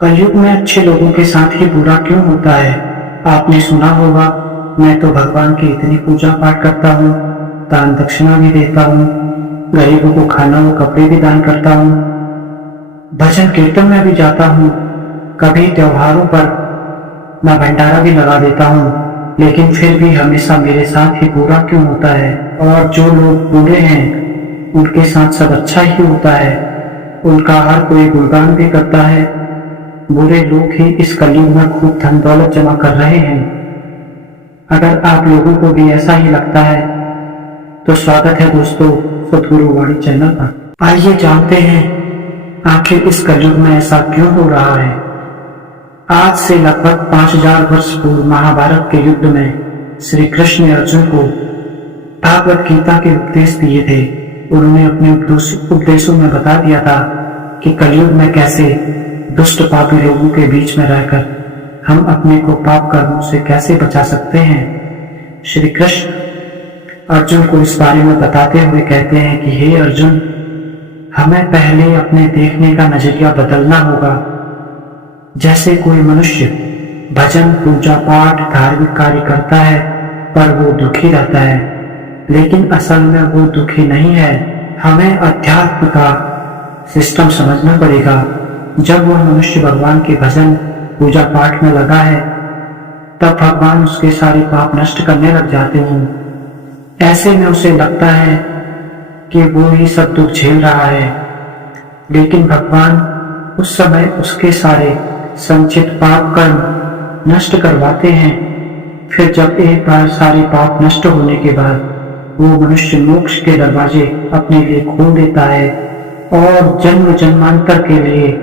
कलयुग में अच्छे लोगों के साथ ही बुरा क्यों होता है? आपने सुना होगा, मैं तो भगवान की इतनी पूजा पाठ करता हूँ, दान दक्षिणा भी देता हूँ, गरीबों को खाना और कपड़े भी दान करता हूँ, भजन कीर्तन में भी जाता हूँ, कभी त्योहारों पर मैं भंडारा भी लगा देता हूँ, लेकिन फिर भी हमेशा मेरे साथ ही बुरा क्यों होता है? और जो लोग बुरे हैं उनके साथ सब अच्छा ही होता है, उनका हर कोई गुणगान भी करता है। बुरे लोग ही इस कलयुग में खूब धन दौलत जमा कर रहे हैं। अगर आप लोगों को भी ऐसा ही लगता है तो स्वागत है दोस्तों सतगुरु वाणी चैनल पर। आइए जानते हैं आखिर इस कलयुग में ऐसा क्यों हो रहा है। आज से लगभग 5000 वर्ष पूर्व महाभारत के युद्ध में श्री कृष्ण ने अर्जुन को भागवत गीता के उपदेश दिए थे। उन्होंने अपने उपदेशों में बता दिया था कि कलयुग में कैसे दुष्ट पापी लोगों के बीच में रहकर हम अपने को पाप कर्मों से कैसे बचा सकते हैं। श्री कृष्ण अर्जुन को इस बारे में बताते हुए कहते हैं कि हे अर्जुन, हमें पहले अपने देखने का नजरिया बदलना होगा। जैसे कोई मनुष्य भजन पूजा पाठ धार्मिक कार्य करता है पर वो दुखी रहता है, लेकिन असल में वो दुखी नहीं है। हमें अध्यात्म का सिस्टम समझना पड़ेगा। जब वह मनुष्य भगवान के भजन पूजा पाठ में लगा है तब भगवान उसके सारे पाप नष्ट करने लग जाते हैं। ऐसे में उसे लगता है कि वो ही सब दुख झेल रहा है, लेकिन भगवान उस समय उसके सारे संचित पाप कर्म नष्ट करवाते हैं। फिर जब एक बार सारे पाप नष्ट होने के बाद वो मनुष्य मोक्ष के दरवाजे अपने लिए खोल देता है और जन्म जन्मांतर के लिए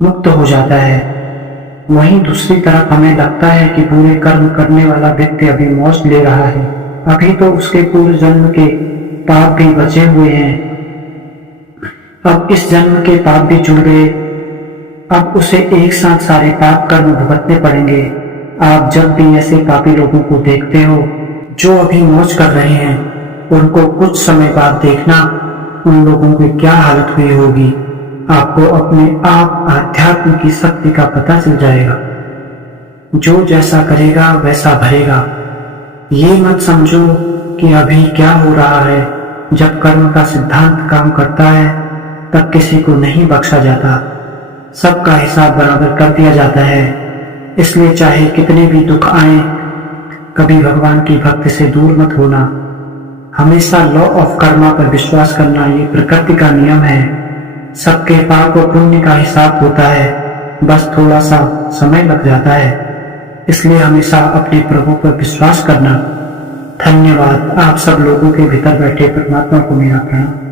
मुक्त हो जाता है। वहीं दूसरी तरफ हमें लगता है कि बुरे कर्म करने वाला व्यक्ति अभी मौज ले रहा है, अभी तो उसके पूर्व जन्म के पाप भी बचे हुए हैं। अब इस जन्म के पाप भी जुड़ गए, अब उसे एक साथ सारे पाप कर्म भुगतने पड़ेंगे। आप जब भी ऐसे पापी लोगों को देखते हो जो अभी मौज कर रहे हैं, उनको कुछ समय बाद देखना उन लोगों की क्या हालत हुई होगी। आपको अपने आप आध्यात्म की शक्ति का पता चल जाएगा। जो जैसा करेगा वैसा भरेगा। ये मत समझो कि अभी क्या हो रहा है। जब कर्म का सिद्धांत काम करता है तब किसी को नहीं बख्शा जाता, सबका हिसाब बराबर कर दिया जाता है। इसलिए चाहे कितने भी दुख आए, कभी भगवान की भक्ति से दूर मत होना। हमेशा लॉ ऑफ कर्मा पर विश्वास करना ये प्रकृति का नियम है। सबके पाप और पुण्य का हिसाब होता है, बस थोड़ा सा समय लग जाता है। इसलिए हमेशा अपने प्रभु पर विश्वास करना। धन्यवाद। आप सब लोगों के भीतर बैठे परमात्मा को मेरा प्रणाम।